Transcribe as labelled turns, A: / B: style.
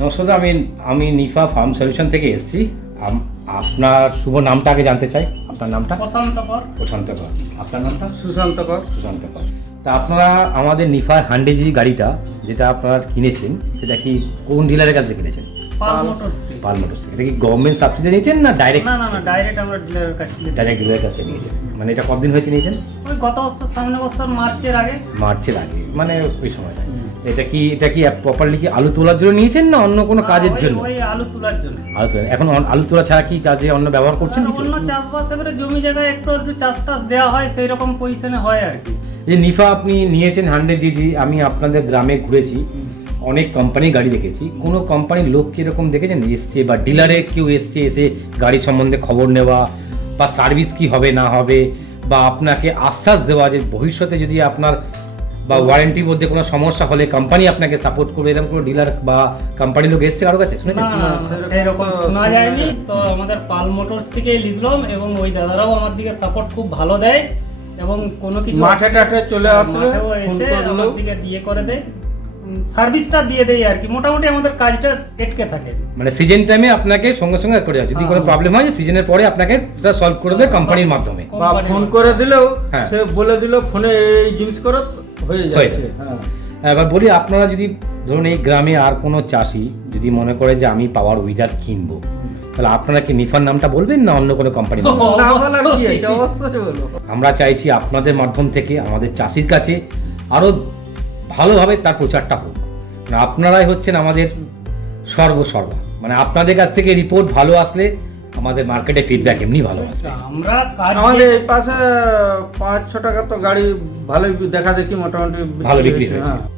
A: নমস্কার আমি আমি নিফা ফার্ম সলিউশন থেকে এসেছি। আপনার শুভ নামটা আগে জানতে চাই। আপনার নামটা?
B: প্রশান্ত কর।
A: প্রশান্ত কর। আপনার নামটা?
C: সুশান্ত কর।
A: সুশান্ত কর। তা আপনারা আমাদের নিফা হান্ড্রেড জি গাড়িটা যেটা আপনারা কিনেছেন সেটা কি কোন ডিলারের কাছে কিনেছেন?
B: পাল মোটরস।
A: পাল মোটরস এটা কি গভর্নমেন্ট সাবসিডি নিয়েছেন না ডাইরেক্ট
B: না না না ডাইরেক্ট আমরা ডিলারের কাছ
A: ডাইরেক্ট ডিলারের কাছে নিয়েছেন। মানে এটা কতদিন হয়েছে নিয়েছেন?
B: ওই গত বছর সামনে বছর মার্চের আগে।
A: মার্চের আগে মানে ওই সময়টা এটা কি এটা কি প্রপারলি কি আলু তোলার জন্য নিয়েছেন না অন্য কোনো কাজের জন্য?
B: ওই আলু তোলার জন্য।
A: আলু তোলা এখন আলু তোলা ছাড়া কি কাজে অন্য ব্যবহার করছেন কিছু?
B: অন্য চাষবাস এবারে জমি জায়গায় একটু একটু চাষ টাস দেওয়া হয় সেই রকম পজিশনে হয় আর কি।
A: যে নিফা আপনি নিয়েছেন হান্ড্রেড জিজি আমি আপনাদের গ্রামে ঘুরেছি অনেক কোম্পানি গাড়ি দেখেছি। কোনো কোম্পানির লোক কীরকম দেখেছেন? এসছে বা ডিলারে কেউ এসছে এসে গাড়ি সম্বন্ধে খবর নেওয়া বা সার্ভিস কি হবে না হবে বা আপনাকে আশ্বাস দেওয়া যে ভবিষ্যতে যদি আপনার বা ওয়ারেন্টির মধ্যে কোনো সমস্যা হলে কোম্পানি আপনাকে সাপোর্ট করবে এরকম কোনো ডিলার বা কোম্পানি লোক এসছে কারও কাছে? শুনেছেন?
C: সেরকম
B: শোনা যায়নি। তো আমাদের পাল মোটরস থেকে লিজলাম এবং ওই দাদারাও আমার দিকে সাপোর্ট খুব ভালো দেয় এবং কোনো কিছু
C: মাঠে টাঠে চলে আসলে ফোন
B: এসে আমার দিকে দিয়ে করে দেয়। সার্ভিসটা দিয়ে দেয় আর কি। মোটামুটি আমাদের কাজটা এটকে থাকে।
A: মানে সিজন টাইমে আপনাকে সঙ্গে সঙ্গে করে যদি কোনো
B: হ্যাঁ।
A: প্রবলেম হয় সিজনের পরে আপনাকে সেটা সলভ করে দেবে কোম্পানির মাধ্যমে।
C: বা ফোন করে দিলেও
A: হ্যাঁ।
C: সে বলে দিল ফোনে এই জিনিস করো হয়ে যাচ্ছে।
A: যাবে।
C: হ্যাঁ।
A: এবার বলি আপনারা যদি ধরুন এই গ্রামে আর কোনো চাষি যদি মনে করে যে আমি পাওয়ার উইডার কিনবো তাহলে আপনারা কি নিফার নামটা বলবেন না অন্য কোনো কোম্পানি আমরা চাইছি আপনাদের মাধ্যম থেকে আমাদের চাষির কাছে আরও ভালোভাবে তার প্রচারটা হোক। মানে আপনারাই হচ্ছেন আমাদের সর্বসর্বা। মানে আপনাদের কাছ থেকে রিপোর্ট ভালো আসলে আমাদের মার্কেটে ফিডব্যাক এমনি ভালো আসবে।
B: আমরা
C: আমাদের এই পাশে পাঁচ ছ টাকা তো গাড়ি ভালোই দেখা দেখি মোটামুটি
A: ভালো বিক্রি
C: হয়েছে,
A: হয়েছে।
C: হ্যাঁ।